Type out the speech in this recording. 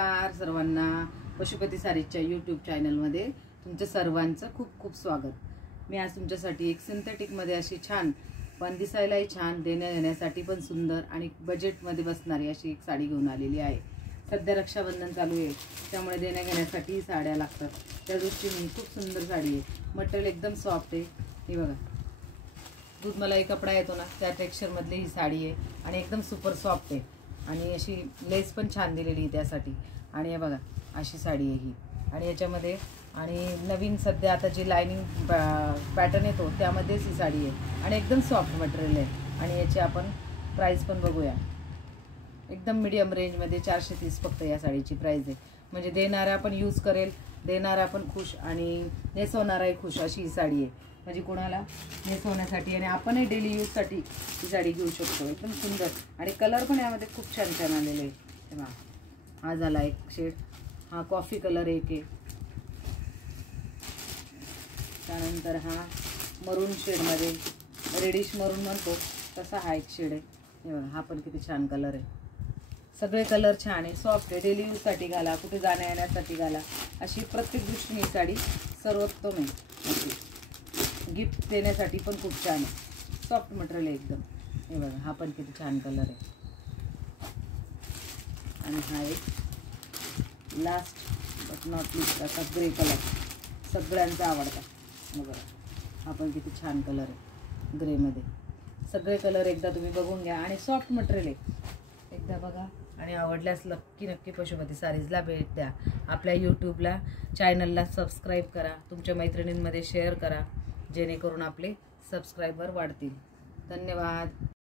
नमस्कार सर्वांना, पशुपती सारीच्या यूट्यूब चॅनलमध्ये तुमच्या सर्वांचं खूप खूप स्वागत। मी आज तुमच्यासाठी एक सिंथेटिकमध्ये अशी छान पण दिसायलाही छान, देण्यासाठी पण सुंदर आणि बजेटमध्ये बसणारी अशी एक साडी घेऊन आलेली आहे। सध्या रक्षाबंधन चालू आहे, त्यामुळे देण्याघेण्यासाठी साड्या लागतात, त्या दृष्टीने खूप सुंदर साडी आहे। मटेरियल एकदम सॉफ्ट आहे, हे बघा दूध मलाई कपडा येतो ना त्या टेक्स्चरमधली ही साडी आहे आणि एकदम सुपर सॉफ्ट आहे आणि अशी लेस पण छान दिलेली आहे त्यासाठी। आणि हे बघा अशी साडी आहे ही, आणि याच्यामध्ये आणि नवीन सध्या आता जी लाइनिंग पॅटर्न येतो त्यामध्येच ही साडी आहे आणि एकदम सॉफ्ट मटेरियल आहे। आणि याची आपण प्राइस पण बघूया, एकदम मीडियम रेंजमध्ये 430 फक्त या साडीची प्राइस आहे। म्हणजे देणारा पण यूज करेल, देणारा पण खुश आणि नेसवणाराही खुश अशी ही साडी आहे। म्हणजे कोणाला नेसवण्यासाठी आणि आपणही डेली यूजसाठी ही साडी घेऊ शकतो, एकदम सुंदर। आणि कलर पण यामध्ये खूप छान छान आलेले आहे। तेव्हा हा झाला एक शेड, हा कॉफी कलर एक आहे, त्यानंतर हा मरून शेडमध्ये रेडिश मरून म्हणतो तसा हा एक शेड आहे। हे बघा हा पण किती छान कलर आहे, सगळे कलर छान आहे, सॉफ्ट आहे, डेली यूजसाठी घाला, कुठे जाण्या येण्यासाठी घाला, अशी प्रत्येक दृष्टीने ही साडी सर्वोत्तम आहे। अशी गिफ्ट देण्यासाठी पण खूप छान आहे, सॉफ्ट मटेरियल आहे एकदम। हे बघा हा पण किती छान कलर आहे। आणि हा एक लास्ट बट नॉट लिस्ट असा ग्रे कलर सगळ्यांचा आवडता, बघा हा पण किती छान कलर आहे ग्रेमध्ये। सगळे कलर एकदा तुम्ही बघून घ्या आणि सॉफ्ट मटेरियल आहे, एकदा बघा आणि आवडल्यास नक्की पशुपती सारीजला भेट द्या। आपल्या यूट्यूबला चॅनलला सबस्क्राईब करा, तुमच्या मैत्रिणींमध्ये शेअर करा, जेणेकरून आपले सबस्क्रायबर वाढतील। धन्यवाद।